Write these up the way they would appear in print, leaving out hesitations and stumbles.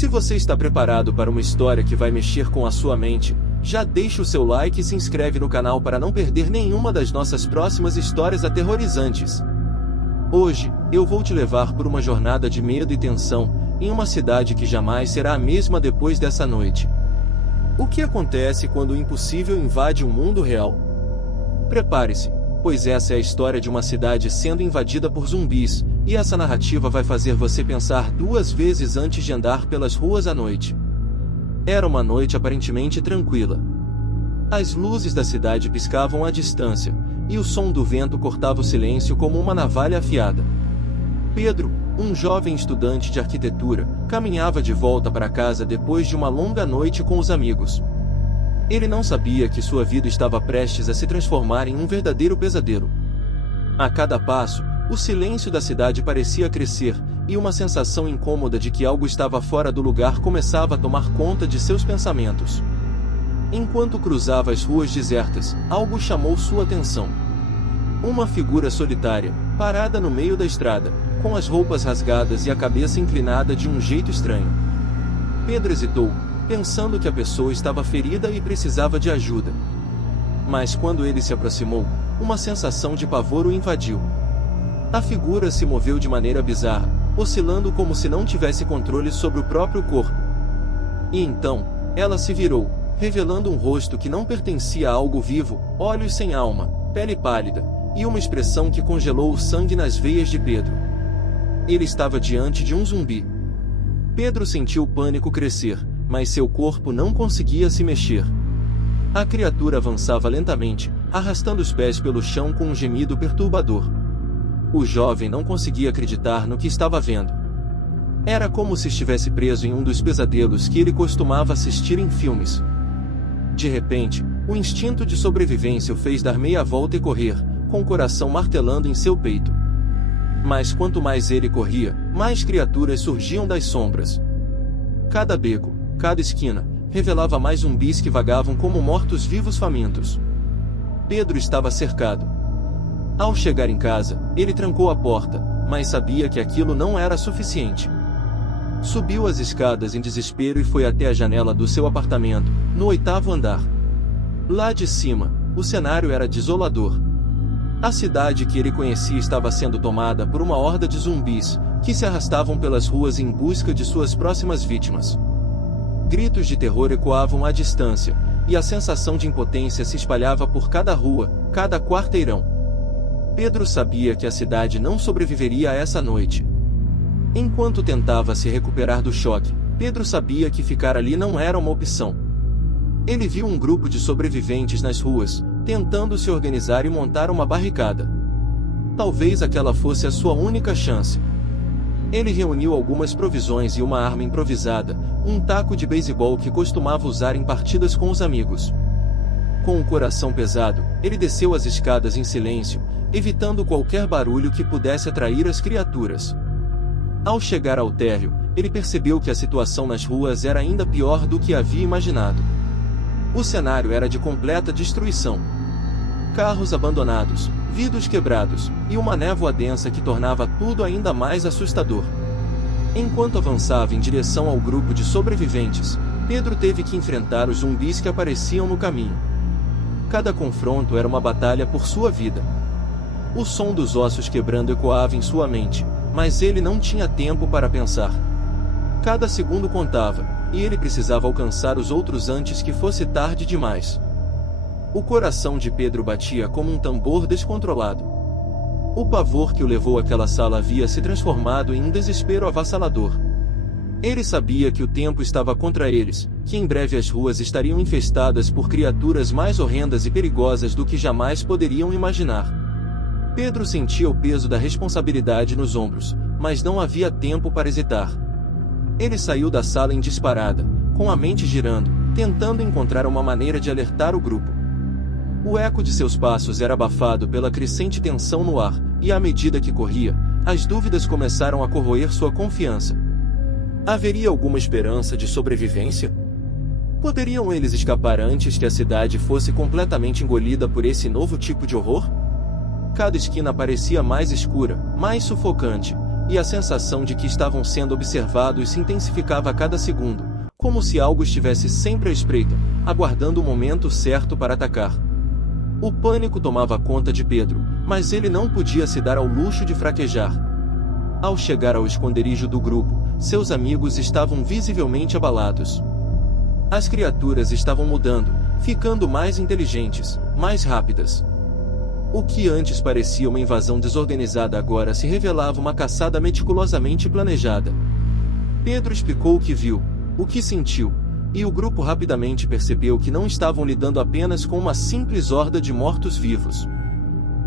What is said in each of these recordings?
Se você está preparado para uma história que vai mexer com a sua mente, já deixa o seu like e se inscreve no canal para não perder nenhuma das nossas próximas histórias aterrorizantes. Hoje, eu vou te levar por uma jornada de medo e tensão, em uma cidade que jamais será a mesma depois dessa noite. O que acontece quando o impossível invade o mundo real? Prepare-se, pois essa é a história de uma cidade sendo invadida por zumbis, e essa narrativa vai fazer você pensar duas vezes antes de andar pelas ruas à noite. Era uma noite aparentemente tranquila. As luzes da cidade piscavam à distância, e o som do vento cortava o silêncio como uma navalha afiada. Pedro, um jovem estudante de arquitetura, caminhava de volta para casa depois de uma longa noite com os amigos. Ele não sabia que sua vida estava prestes a se transformar em um verdadeiro pesadelo. A cada passo, o silêncio da cidade parecia crescer, e uma sensação incômoda de que algo estava fora do lugar começava a tomar conta de seus pensamentos. Enquanto cruzava as ruas desertas, algo chamou sua atenção. Uma figura solitária, parada no meio da estrada, com as roupas rasgadas e a cabeça inclinada de um jeito estranho. Pedro hesitou, pensando que a pessoa estava ferida e precisava de ajuda. Mas quando ele se aproximou, uma sensação de pavor o invadiu. A figura se moveu de maneira bizarra, oscilando como se não tivesse controle sobre o próprio corpo. E então, ela se virou, revelando um rosto que não pertencia a algo vivo, olhos sem alma, pele pálida, e uma expressão que congelou o sangue nas veias de Pedro. Ele estava diante de um zumbi. Pedro sentiu o pânico crescer, mas seu corpo não conseguia se mexer. A criatura avançava lentamente, arrastando os pés pelo chão com um gemido perturbador. O jovem não conseguia acreditar no que estava vendo. Era como se estivesse preso em um dos pesadelos que ele costumava assistir em filmes. De repente, o instinto de sobrevivência o fez dar meia volta e correr, com o coração martelando em seu peito. Mas quanto mais ele corria, mais criaturas surgiam das sombras. Cada beco, cada esquina, revelava mais zumbis que vagavam como mortos-vivos famintos. Pedro estava cercado. Ao chegar em casa, ele trancou a porta, mas sabia que aquilo não era suficiente. Subiu as escadas em desespero e foi até a janela do seu apartamento, no 8º andar. Lá de cima, o cenário era desolador. A cidade que ele conhecia estava sendo tomada por uma horda de zumbis, que se arrastavam pelas ruas em busca de suas próximas vítimas. Gritos de terror ecoavam à distância, e a sensação de impotência se espalhava por cada rua, cada quarteirão. Pedro sabia que a cidade não sobreviveria a essa noite. Enquanto tentava se recuperar do choque, Pedro sabia que ficar ali não era uma opção. Ele viu um grupo de sobreviventes nas ruas, tentando se organizar e montar uma barricada. Talvez aquela fosse a sua única chance. Ele reuniu algumas provisões e uma arma improvisada, um taco de beisebol que costumava usar em partidas com os amigos. Com o coração pesado, ele desceu as escadas em silêncio, evitando qualquer barulho que pudesse atrair as criaturas. Ao chegar ao térreo, ele percebeu que a situação nas ruas era ainda pior do que havia imaginado. O cenário era de completa destruição. Carros abandonados, vidros quebrados, e uma névoa densa que tornava tudo ainda mais assustador. Enquanto avançava em direção ao grupo de sobreviventes, Pedro teve que enfrentar os zumbis que apareciam no caminho. Cada confronto era uma batalha por sua vida. O som dos ossos quebrando ecoava em sua mente, mas ele não tinha tempo para pensar. Cada segundo contava, e ele precisava alcançar os outros antes que fosse tarde demais. O coração de Pedro batia como um tambor descontrolado. O pavor que o levou àquela sala havia se transformado em um desespero avassalador. Ele sabia que o tempo estava contra eles, que em breve as ruas estariam infestadas por criaturas mais horrendas e perigosas do que jamais poderiam imaginar. Pedro sentia o peso da responsabilidade nos ombros, mas não havia tempo para hesitar. Ele saiu da sala em disparada, com a mente girando, tentando encontrar uma maneira de alertar o grupo. O eco de seus passos era abafado pela crescente tensão no ar, e à medida que corria, as dúvidas começaram a corroer sua confiança. Haveria alguma esperança de sobrevivência? Poderiam eles escapar antes que a cidade fosse completamente engolida por esse novo tipo de horror? Cada esquina parecia mais escura, mais sufocante, e a sensação de que estavam sendo observados se intensificava a cada segundo, como se algo estivesse sempre à espreita, aguardando o momento certo para atacar. O pânico tomava conta de Pedro, mas ele não podia se dar ao luxo de fraquejar. Ao chegar ao esconderijo do grupo, seus amigos estavam visivelmente abalados. As criaturas estavam mudando, ficando mais inteligentes, mais rápidas. O que antes parecia uma invasão desorganizada agora se revelava uma caçada meticulosamente planejada. Pedro explicou o que viu, o que sentiu, e o grupo rapidamente percebeu que não estavam lidando apenas com uma simples horda de mortos-vivos.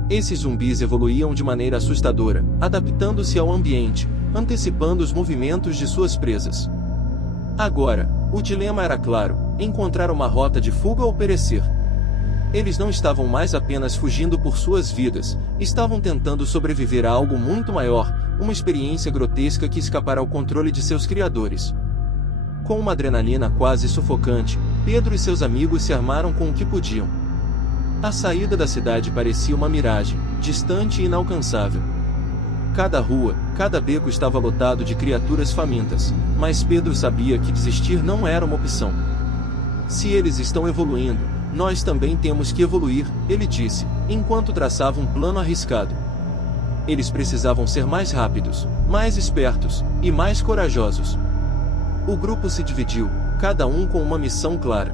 Esses zumbis evoluíam de maneira assustadora, adaptando-se ao ambiente, antecipando os movimentos de suas presas. Agora, o dilema era claro: encontrar uma rota de fuga ou perecer. Eles não estavam mais apenas fugindo por suas vidas, estavam tentando sobreviver a algo muito maior, uma experiência grotesca que escapara ao controle de seus criadores. Com uma adrenalina quase sufocante, Pedro e seus amigos se armaram com o que podiam. A saída da cidade parecia uma miragem, distante e inalcançável. Cada rua, cada beco estava lotado de criaturas famintas, mas Pedro sabia que desistir não era uma opção. Se eles estão evoluindo, nós também temos que evoluir, ele disse, enquanto traçava um plano arriscado. Eles precisavam ser mais rápidos, mais espertos e mais corajosos. O grupo se dividiu, cada um com uma missão clara.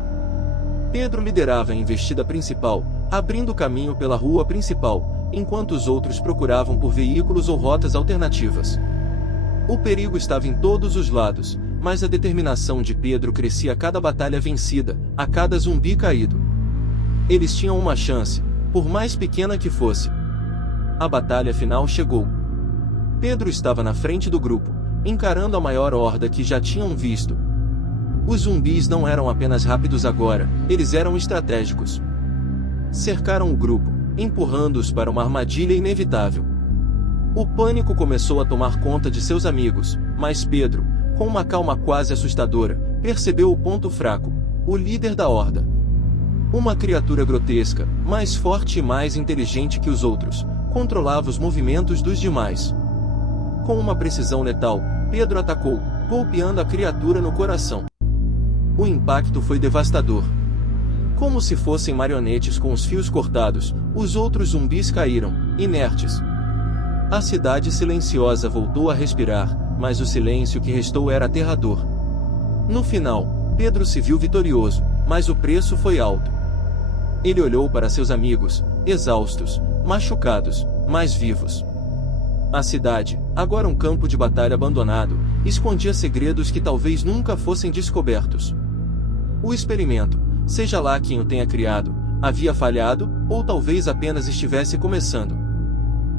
Pedro liderava a investida principal, abrindo caminho pela rua principal, enquanto os outros procuravam por veículos ou rotas alternativas. O perigo estava em todos os lados, mas a determinação de Pedro crescia a cada batalha vencida, a cada zumbi caído. Eles tinham uma chance, por mais pequena que fosse. A batalha final chegou. Pedro estava na frente do grupo, encarando a maior horda que já tinham visto. Os zumbis não eram apenas rápidos agora, eles eram estratégicos. Cercaram o grupo, empurrando-os para uma armadilha inevitável. O pânico começou a tomar conta de seus amigos, mas Pedro, com uma calma quase assustadora, percebeu o ponto fraco: o líder da horda. Uma criatura grotesca, mais forte e mais inteligente que os outros, controlava os movimentos dos demais. Com uma precisão letal, Pedro atacou, golpeando a criatura no coração. O impacto foi devastador. Como se fossem marionetes com os fios cortados, os outros zumbis caíram, inertes. A cidade silenciosa voltou a respirar, mas o silêncio que restou era aterrador. No final, Pedro se viu vitorioso, mas o preço foi alto. Ele olhou para seus amigos, exaustos, machucados, mas vivos. A cidade, agora um campo de batalha abandonado, escondia segredos que talvez nunca fossem descobertos. O experimento, seja lá quem o tenha criado, havia falhado, ou talvez apenas estivesse começando.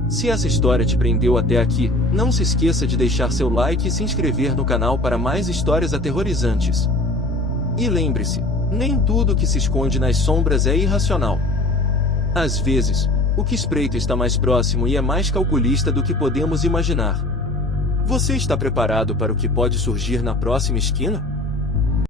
Se essa história te prendeu até aqui, não se esqueça de deixar seu like e se inscrever no canal para mais histórias aterrorizantes. E lembre-se, nem tudo que se esconde nas sombras é irracional. Às vezes, o que espreita está mais próximo e é mais calculista do que podemos imaginar. Você está preparado para o que pode surgir na próxima esquina?